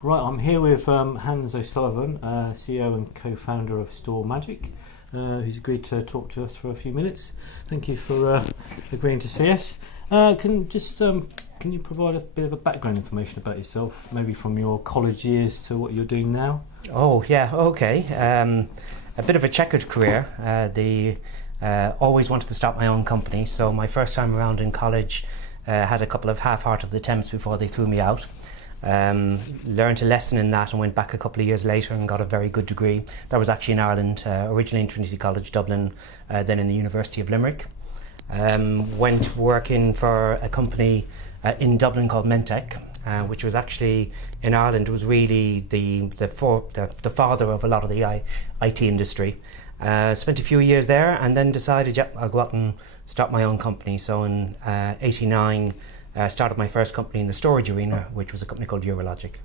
Right, I'm here with Hans O'Sullivan, CEO and co-founder of StorMagic, who's agreed to talk to us for a few minutes. Thank you for agreeing to see us. Can you provide a bit of a background information about yourself, maybe from your college years to what you're doing now? Oh yeah, okay. A bit of a checkered career. Always wanted to start my own company, so my first time around in college had a couple of half-hearted attempts before they threw me out. Learned a lesson in that and went back a couple of years later and got a very good degree. That was actually in Ireland, originally in Trinity College Dublin, then in the University of Limerick. Went working for a company in Dublin called Mentech, which was actually in Ireland. It was really the father of a lot of the IT industry. Spent a few years there and then decided, yep, I'll go out and start my own company. So in '89, started my first company in the storage arena, which was a company called Virtualization.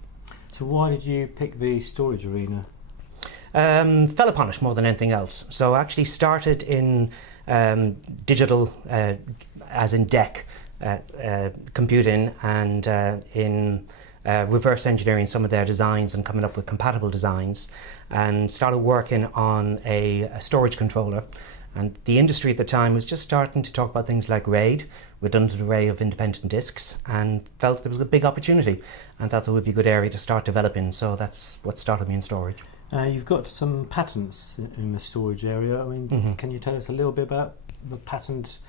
So why did you pick the storage arena? Fell upon it more than anything else. So I actually started in digital, as in DEC, computing, and in reverse engineering some of their designs and coming up with compatible designs, and started working on a storage controller. And the industry at the time was just starting to talk about things like RAID, redundant array of independent disks, and felt there was a big opportunity and thought there would be a good area to start developing. So that's what started me in storage. You've got some patents in the storage area. I mean, Can you tell us a little bit about the patent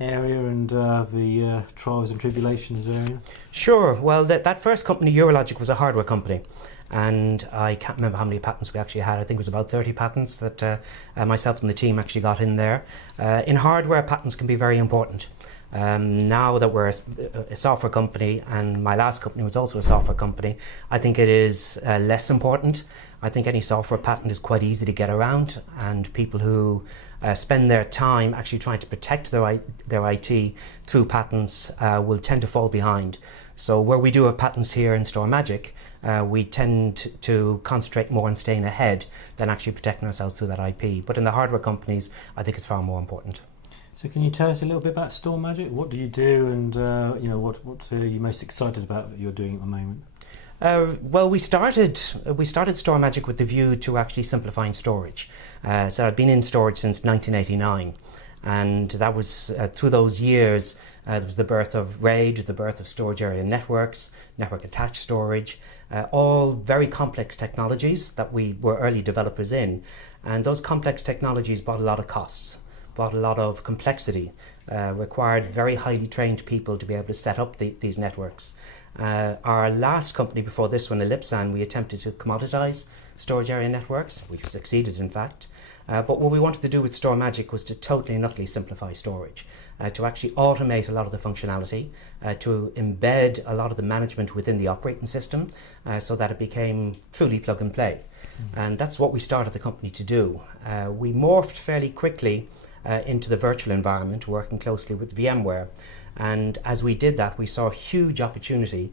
area and the trials and tribulations area? Sure. Well, that first company, Eurologic, was a hardware company. And I can't remember how many patents we actually had. I think it was about 30 patents that myself and the team actually got in there. In hardware, patents can be very important. Now that we're a software company, and my last company was also a software company, I think it is less important. I think any software patent is quite easy to get around, and people who spend their time actually trying to protect their IT through patents will tend to fall behind. So where we do have patents here in StorMagic, we tend to concentrate more on staying ahead than actually protecting ourselves through that IP. But in the hardware companies, I think it's far more important. So can you tell us a little bit about StorMagic? What do you do, and what are you most excited about that you're doing at the moment? Well, we started StorMagic with the view to actually simplifying storage. So I've been in storage since 1989. And that was through those years, there was the birth of RAID, the birth of storage area networks, network attached storage, all very complex technologies that we were early developers in. And those complex technologies brought a lot of costs, brought a lot of complexity, required very highly trained people to be able to set up these networks. Our last company before this one, Ellipsan, we attempted to commoditize storage area networks. We succeeded, in fact. But what we wanted to do with StorMagic was to totally and utterly simplify storage, to actually automate a lot of the functionality, to embed a lot of the management within the operating system, so that it became truly plug and play. And that's what we started the company to do. We morphed fairly quickly into the virtual environment, working closely with VMware. And as we did that, we saw a huge opportunity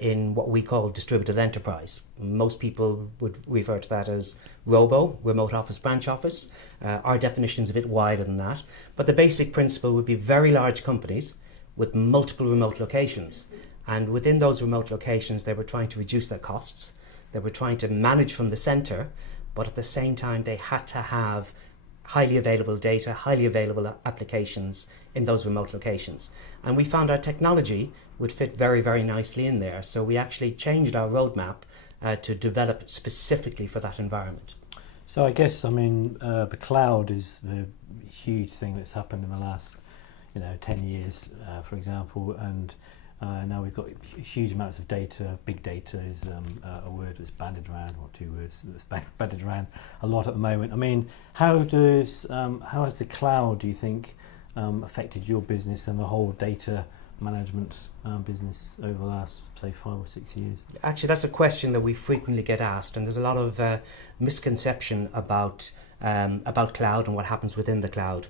in what we call distributed enterprise. Most people would refer to that as ROBO, remote office, branch office. Our definition is a bit wider than that. But the basic principle would be very large companies with multiple remote locations. And within those remote locations, they were trying to reduce their costs. They were trying to manage from the center, but at the same time, they had to have highly available data, highly available applications in those remote locations. And we found our technology would fit very, very nicely in there. So we actually changed our roadmap to develop specifically for that environment. So I guess, the cloud is the huge thing that's happened in the last 10 years, for example, and now we've got huge amounts of data. Big data is a word that's bandied around, or two words that's bandied around a lot at the moment. How has the cloud, do you think, affected your business and the whole data management business over the last, say, 5 or 6 years? Actually, that's a question that we frequently get asked, and there's a lot of misconception about cloud and what happens within the cloud.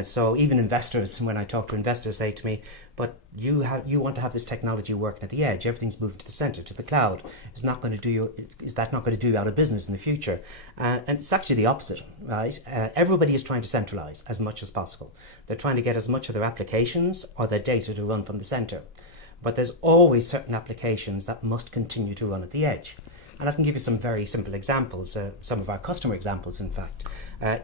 So even investors, when I talk to investors, say to me, but you want to have this technology working at the edge, everything's moving to the center, to the cloud. Is that not going to do you out of business in the future? And it's actually the opposite, right? Everybody is trying to centralize as much as possible. They're trying to get as much of their applications or their data to run from the center. but there's always certain applications that must continue to run at the edge. And I can give you some very simple examples, some of our customer examples in fact.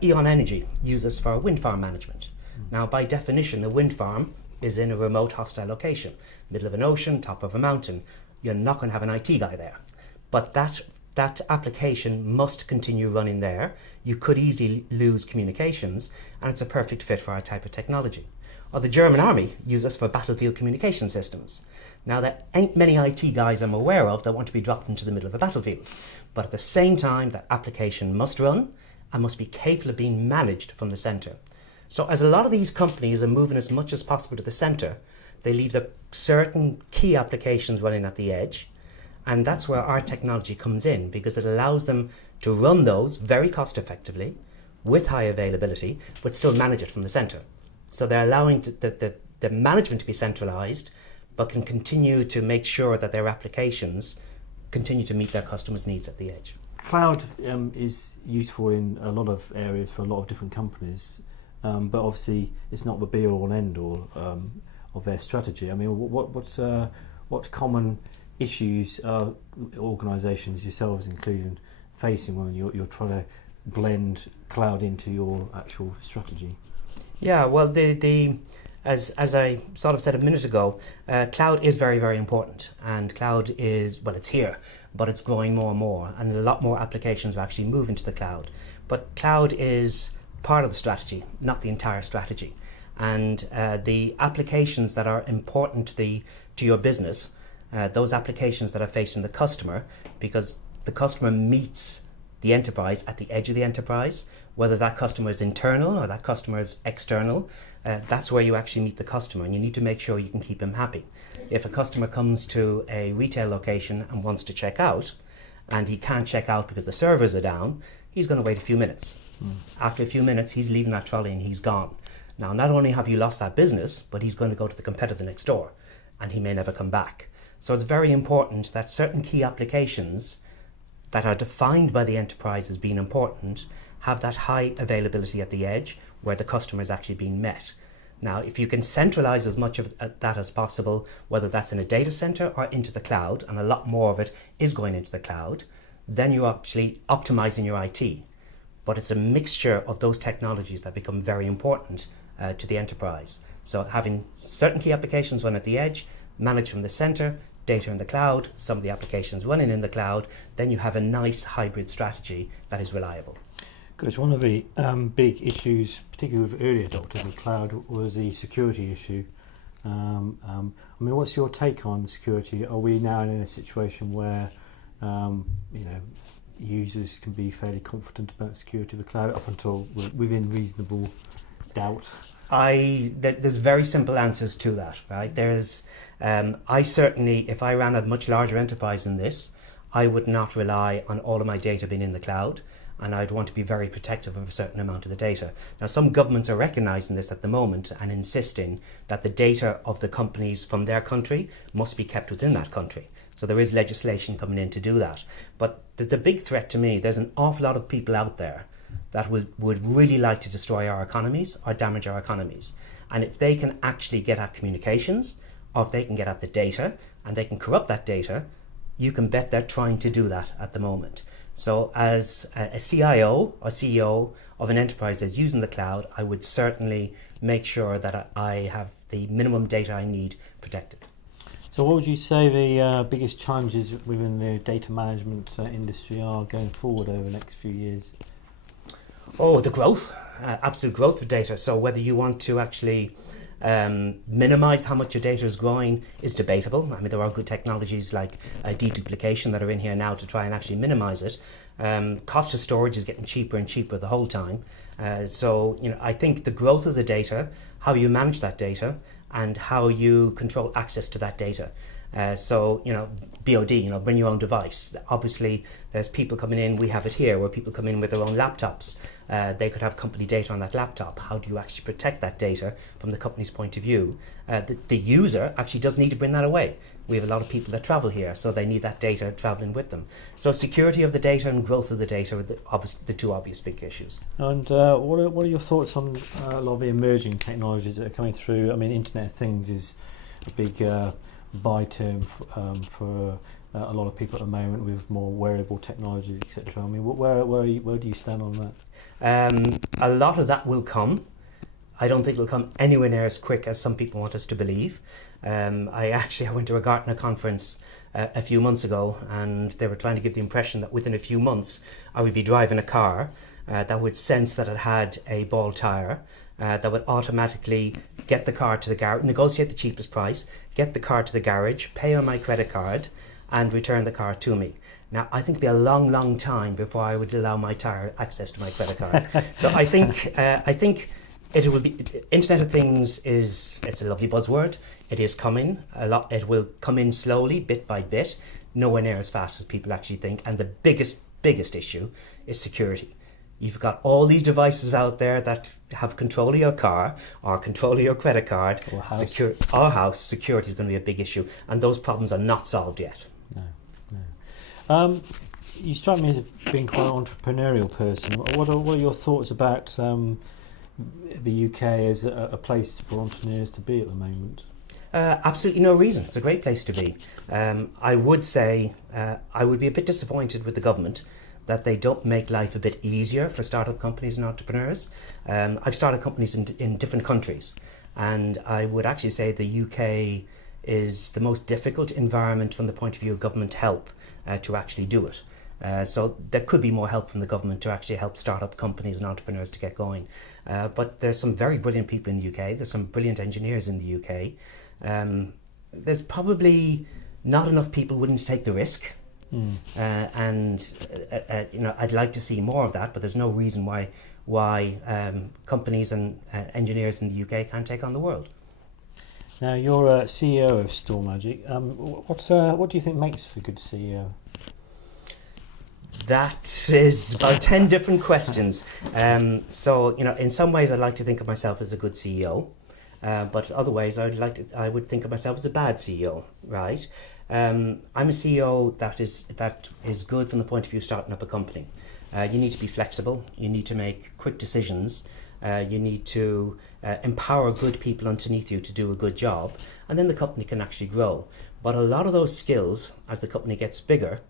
Eon Energy uses for wind farm management. Now by definition, a wind farm is in a remote hostile location, middle of an ocean, top of a mountain. You're not going to have an IT guy there. But that application must continue running there. You could easily lose communications, and it's a perfect fit for our type of technology. Or the German army uses us for battlefield communication systems. Now there ain't many IT guys I'm aware of that want to be dropped into the middle of a battlefield. But at the same time, that application must run and must be capable of being managed from the center. So as a lot of these companies are moving as much as possible to the center, they leave the certain key applications running at the edge. And that's where our technology comes in, because it allows them to run those very cost effectively with high availability, but still manage it from the center. So they're allowing the management to be centralized, but can continue to make sure that their applications continue to meet their customers' needs at the edge. Cloud is useful in a lot of areas for a lot of different companies, but obviously it's not the be-all and end-all of their strategy. I mean, what common issues are organisations, yourselves included, facing when you're trying to blend cloud into your actual strategy? Yeah, well, as I sort of said a minute ago, cloud is very, very important, and cloud is, well, it's here, but it's growing more and more, and a lot more applications are actually moving to the cloud. But cloud is part of the strategy, not the entire strategy. And the applications that are important to your business, those applications that are facing the customer, because the customer meets the enterprise at the edge of the enterprise, whether that customer is internal or that customer is external, that's where you actually meet the customer, and you need to make sure you can keep him happy. If a customer comes to a retail location and wants to check out, and he can't check out because the servers are down, he's going to wait a few minutes. After a few minutes, he's leaving that trolley and he's gone. Now, not only have you lost that business, but he's going to go to the competitor next door, and he may never come back. So it's very important that certain key applications that are defined by the enterprise as being important have that high availability at the edge where the customer is actually being met. Now, if you can centralize as much of that as possible, whether that's in a data center or into the cloud, and a lot more of it is going into the cloud, then you're actually optimizing your IT. But it's a mixture of those technologies that become very important to the enterprise. So having certain key applications run at the edge, managed from the center, data in the cloud, some of the applications running in the cloud, then you have a nice hybrid strategy that is reliable. Because one of the big issues, particularly with early adopters of cloud, was the security issue. I mean, what's your take on security? Are we now in a situation where users can be fairly confident about security of the cloud up until within reasonable doubt? There's very simple answers to that, right? I certainly, if I ran a much larger enterprise than this, I would not rely on all of my data being in the cloud, and I'd want to be very protective of a certain amount of the data. Now, some governments are recognizing this at the moment and insisting that the data of the companies from their country must be kept within that country. So there is legislation coming in to do that. But the big threat to me, there's an awful lot of people out there that would really like to destroy our economies or damage our economies. And if they can actually get at communications, or if they can get at the data and they can corrupt that data, you can bet they're trying to do that at the moment. So as a CIO or CEO of an enterprise that's using the cloud, I would certainly make sure that I have the minimum data I need protected. So what would you say the biggest challenges within the data management industry are going forward over the next few years? Oh, the growth, absolute growth of data. So whether you want to actually minimize how much your data is growing is debatable. I mean, there are good technologies like deduplication that are in here now to try and actually minimize it. Cost of storage is getting cheaper and cheaper the whole time. So I think the growth of the data, how you manage that data, and how you control access to that data. So BOD, bring your own device. Obviously, there's people coming in, we have it here, where people come in with their own laptops. They could have company data on that laptop. How do you actually protect that data from the company's point of view? The user actually does need to bring that away. We have a lot of people that travel here, so they need that data traveling with them. So security of the data and growth of the data are the two obvious big issues. And what are your thoughts on a lot of the emerging technologies that are coming through? I mean, Internet of Things is a big buy term for a lot of people at the moment with more wearable technology, etc. I mean, where do you stand on that? A lot of that will come. I don't think it'll come anywhere near as quick as some people want us to believe. I went to a Gartner conference a few months ago, and they were trying to give the impression that within a few months I would be driving a car that would sense that it had a bald tire, that would automatically get the car to the garage, negotiate the cheapest price, get the car to the garage, pay on my credit card, and return the car to me. Now, I think it'd be a long, long time before I would allow my tire access to my credit card. So I think it will be, Internet of Things it's a lovely buzzword. It is coming a lot. It will come in slowly, bit by bit, nowhere near as fast as people actually think. And the biggest issue is security. You've got all these devices out there that have control of your car or control of your credit card. Or house. Our house, security is going to be a big issue, and those problems are not solved yet. No. You strike me as being quite an entrepreneurial person. What are your thoughts about the UK as a place for entrepreneurs to be at the moment? Absolutely no reason. It's a great place to be. I would say I would be a bit disappointed with the government that they don't make life a bit easier for startup companies and entrepreneurs. I've started companies in different countries, and I would actually say the UK is the most difficult environment from the point of view of government help to actually do it. So there could be more help from the government to actually help startup companies and entrepreneurs to get going. But there's some very brilliant people in the UK. There's some brilliant engineers in the UK. There's probably not enough people willing to take the risk. And I'd like to see more of that, but there's no reason why companies and engineers in the UK can't take on the world. Now, you're a CEO of StorMagic. What do you think makes a good CEO? That is about 10 different questions. So, in some ways I'd like to think of myself as a good CEO, but other ways I would think of myself as a bad CEO, right? I'm a CEO that is good from the point of view of starting up a company. You need to be flexible, you need to make quick decisions, you need to empower good people underneath you to do a good job, and then the company can actually grow. But a lot of those skills, as the company gets bigger,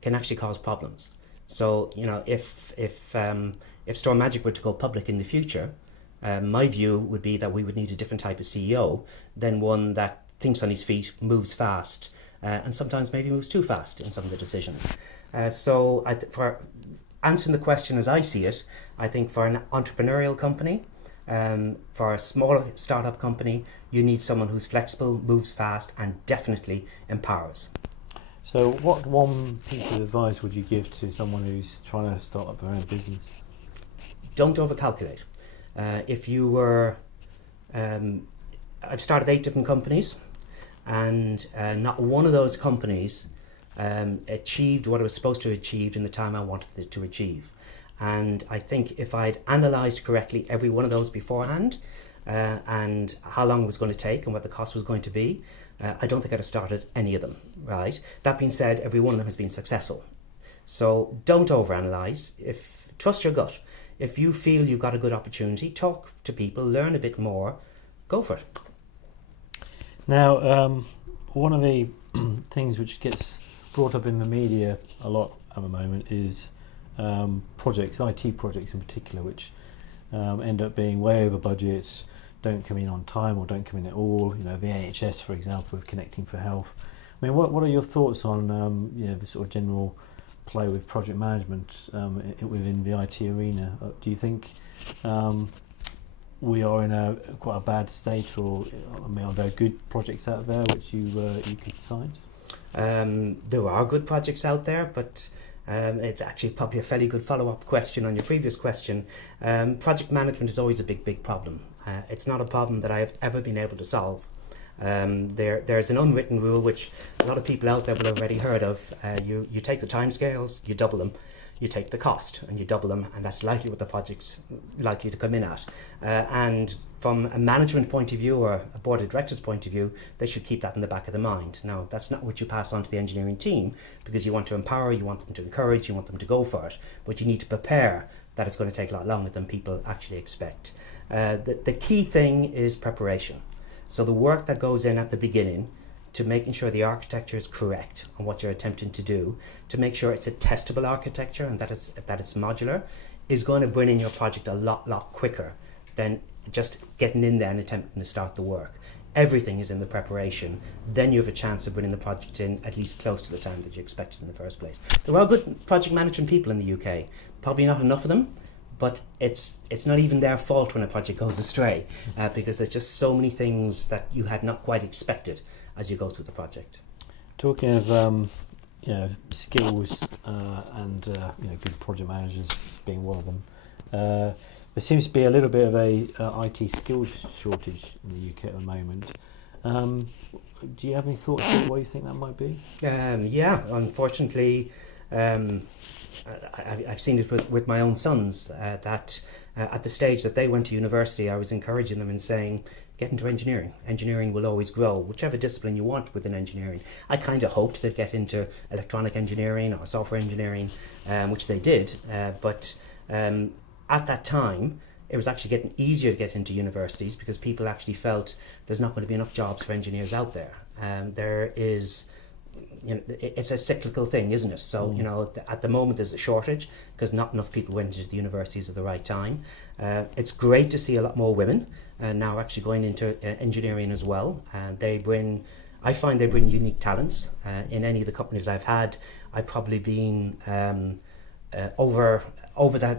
can actually cause problems. So, if StorMagic were to go public in the future, my view would be that we would need a different type of CEO than one that thinks on his feet, moves fast, and sometimes maybe moves too fast in some of the decisions. So for answering the question as I see it, I think for an entrepreneurial company, for a small startup company, you need someone who's flexible, moves fast, and definitely empowers. So what one piece of advice would you give to someone who's trying to start up their own business? Don't overcalculate. If you were, I've started 8 different companies, and not one of those companies achieved what it was supposed to achieve in the time I wanted it to achieve. And I think if I'd analysed correctly every one of those beforehand, and how long it was going to take and what the cost was going to be, I don't think I'd have started any of them, right? That being said, every one of them has been successful. So don't overanalyze. Trust your gut. If you feel you've got a good opportunity, talk to people, learn a bit more, go for it. Now, one of the things which gets brought up in the media a lot at the moment is projects, IT projects in particular, which end up being way over budget, don't come in on time or don't come in at all. The NHS, for example, with Connecting for Health. I mean, what are your thoughts on the sort of general play with project management within the IT arena? Do you think we are in quite a bad state, or are there good projects out there which you could cite? There are good projects out there, but it's actually probably a fairly good follow-up question on your previous question. Project management is always a big problem. It's not a problem that I have ever been able to solve. There's an unwritten rule which a lot of people out there will have already heard of. You take the timescales, you double them. You take the cost and you double them, and that's likely what the project's likely to come in at. And from a management point of view or a board of directors point of view, they should keep that in the back of the mind. Now, that's not what you pass on to the engineering team, because you want to empower, you want them to encourage, you want them to go for it, but you need to prepare that it's going to take a lot longer than people actually expect. The key thing is preparation. So the work that goes in at the beginning to making sure the architecture is correct on what you're attempting to do, to make sure it's a testable architecture and that it's modular, is going to bring in your project a lot quicker than just getting in there and attempting to start the work. Everything is in the preparation. Then you have a chance of bringing the project in at least close to the time that you expected in the first place. There are good project management people in the UK. Probably not enough of them, but it's not even their fault when a project goes astray, because there's just so many things that you had not quite expected as you go through the project. Talking of skills and good project managers being one of them, there seems to be a little bit of a IT skills shortage in the UK at the moment. Do you have any thoughts on what you think that might be? Yeah, unfortunately, I've seen it with my own sons, that at the stage that they went to university, I was encouraging them and saying, get into engineering. Engineering will always grow, whichever discipline you want within engineering. I kind of hoped they'd get into electronic engineering or software engineering, which they did, but at that time, it was actually getting easier to get into universities because people actually felt there's not going to be enough jobs for engineers out there. There is, it's a cyclical thing, isn't it? So, at the moment there's a shortage because not enough people went into the universities at the right time. It's great to see a lot more women now actually going into engineering as well. I find they bring unique talents. In any of the companies I've had, I've probably been over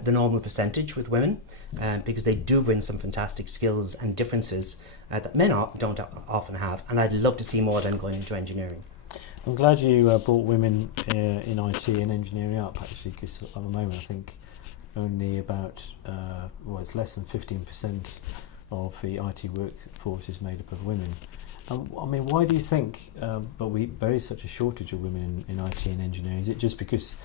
the normal percentage with women, because they do bring some fantastic skills and differences that men don't often have, and I'd love to see more of them going into engineering. I'm glad you brought women in IT and engineering up, actually, because at the moment I think only about, it's less than 15% of the IT workforce is made up of women. Why do you think there is such a shortage of women in IT and engineering? Is it just because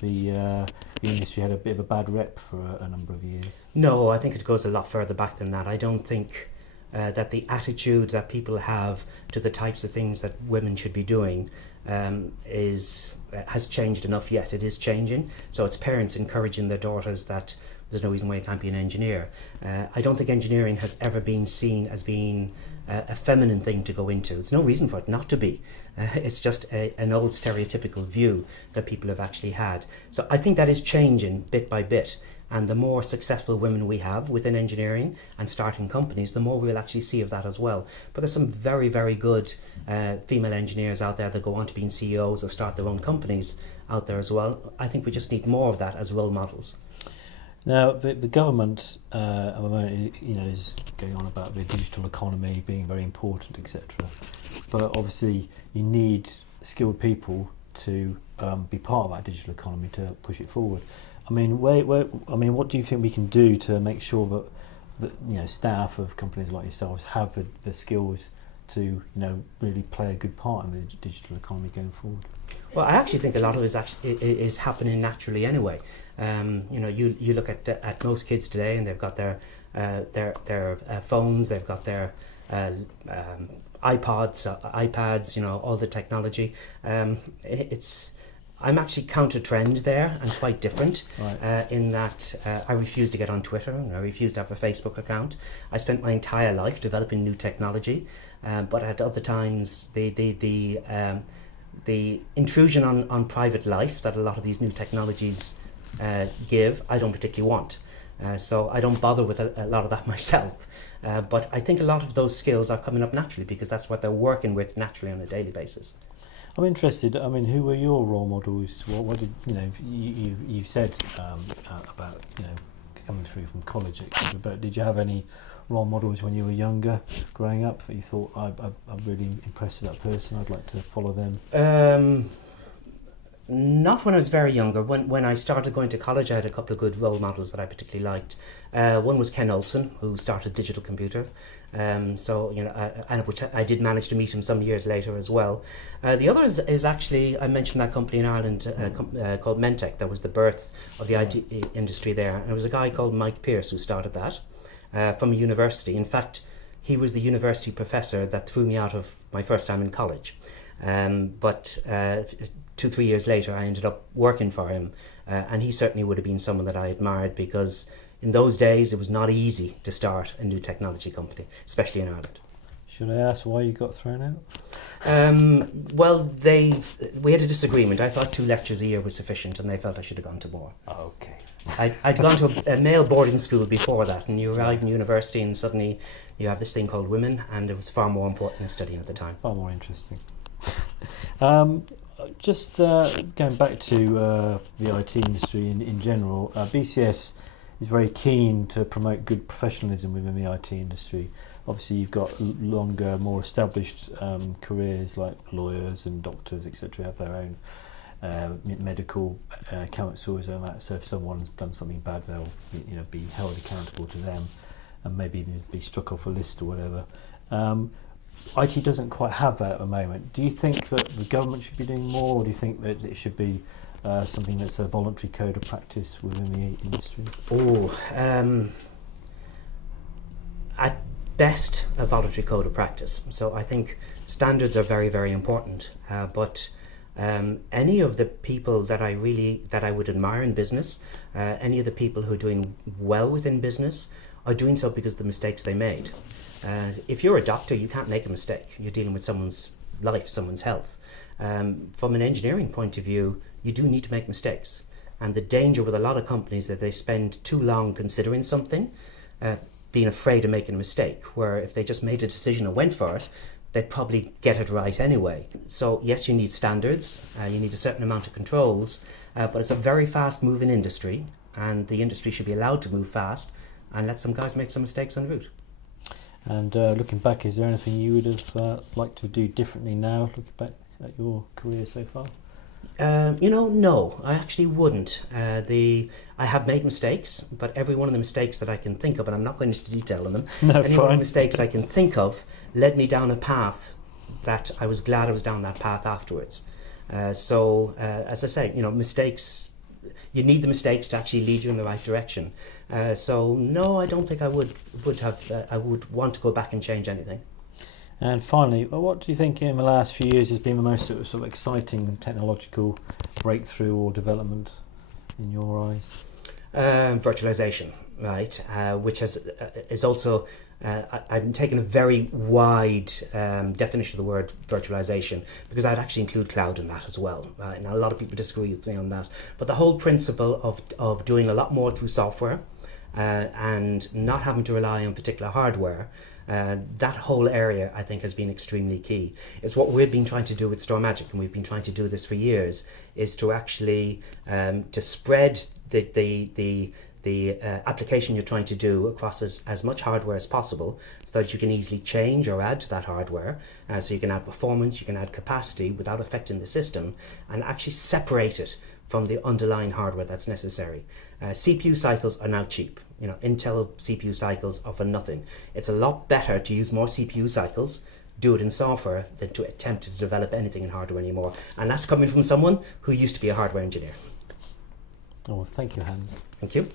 the industry had a bit of a bad rep for a number of years? No, I think it goes a lot further back than that. I don't think that the attitude that people have to the types of things that women should be doing has changed enough yet. It is changing. So it's parents encouraging their daughters that there's no reason why you can't be an engineer. I don't think engineering has ever been seen as being a feminine thing to go into. It's no reason for it not to be. It's just an old stereotypical view that people have actually had. So I think that is changing bit by bit. And the more successful women we have within engineering and starting companies, the more we'll actually see of that as well. But there's some very, very good female engineers out there that go on to being CEOs or start their own companies out there as well. I think we just need more of that as role models. Now, the government at the moment, is going on about the digital economy being very important, etc. But obviously, you need skilled people to be part of that digital economy to push it forward. What do you think we can do to make sure that staff of companies like yourselves have the skills to really play a good part in the digital economy going forward? Well, I actually think a lot of it is happening naturally anyway. You look at most kids today, and they've got their phones, they've got their iPads, all the technology. I'm actually counter-trend there and quite different, right. In that I refuse to get on Twitter and I refuse to have a Facebook account. I spent my entire life developing new technology, but at other times the intrusion on private life that a lot of these new technologies give, I don't particularly want. So I don't bother with a lot of that myself. But I think a lot of those skills are coming up naturally because that's what they're working with naturally on a daily basis. I'm interested. Who were your role models? What did you said about coming through from college, etc. But did you have any role models when you were younger, growing up, that you thought I'm really impressed with that person? I'd like to follow them. Not when I was very younger. When I started going to college, I had a couple of good role models that I particularly liked. One was Ken Olsen, who started Digital Computer. Which I did manage to meet him some years later as well. The other is actually, I mentioned that company in Ireland called Mentech. That was the birth of the IT industry there. And it was a guy called Mike Pearce who started that from a university. In fact, he was the university professor that threw me out of my first time in college. But 2-3 years later, I ended up working for him. And he certainly would have been someone that I admired because in those days, it was not easy to start a new technology company, especially in Ireland. Should I ask why you got thrown out? Well, we had a disagreement. I thought 2 lectures a year was sufficient, and they felt I should have gone to more. Okay. I'd gone to a male boarding school before that, and you arrive in university and suddenly you have this thing called women, and it was far more important than studying at the time. Far more interesting. Just going back to the IT industry in general, BCS is very keen to promote good professionalism within the IT industry. Obviously, you've got longer, more established careers like lawyers and doctors, etc. Have their own medical counsels and that. So if someone's done something bad, they'll be held accountable to them, and maybe even be struck off a list or whatever. IT doesn't quite have that at the moment. Do you think that the government should be doing more, or do you think that it should be something that's a voluntary code of practice within the industry? At best, a voluntary code of practice. So I think standards are very, very important. But any of the people that I would admire in business, any of the people who are doing well within business, are doing so because of the mistakes they made. If you're a doctor, you can't make a mistake. You're dealing with someone's life, someone's health. From an engineering point of view, you do need to make mistakes. And the danger with a lot of companies that they spend too long considering something, being afraid of making a mistake, where if they just made a decision and went for it, they'd probably get it right anyway. So yes, you need standards, you need a certain amount of controls, but it's a very fast moving industry, and the industry should be allowed to move fast and let some guys make some mistakes en route. And looking back, is there anything you would have liked to do differently now, looking back at your career so far? No, I actually wouldn't. I have made mistakes, but every one of the mistakes that I can think of, and I'm not going into detail on them, any one of the mistakes I can think of led me down a path that I was glad I was down that path afterwards. As I say, mistakes, you need the mistakes to actually lead you in the right direction. So no, I don't think I would want to go back and change anything. And finally, what do you think in the last few years has been the most sort of exciting technological breakthrough or development in your eyes? Virtualization, right? Which is also, I've taken a very wide definition of the word virtualization, because I'd actually include cloud in that as well. Right? Now, a lot of people disagree with me on that, but the whole principle of doing a lot more through software and not having to rely on particular hardware, that whole area I think has been extremely key. It's what we've been trying to do with StorMagic, and we've been trying to do this for years, is to actually to spread the application you're trying to do across as much hardware as possible, so that you can easily change or add to that hardware, so you can add performance, you can add capacity without affecting the system, and actually separate it from the underlying hardware that's necessary. CPU cycles are now cheap. Intel CPU cycles are for nothing. It's a lot better to use more CPU cycles, do it in software, than to attempt to develop anything in hardware anymore. And that's coming from someone who used to be a hardware engineer. Oh, well, thank you, Hans. Thank you.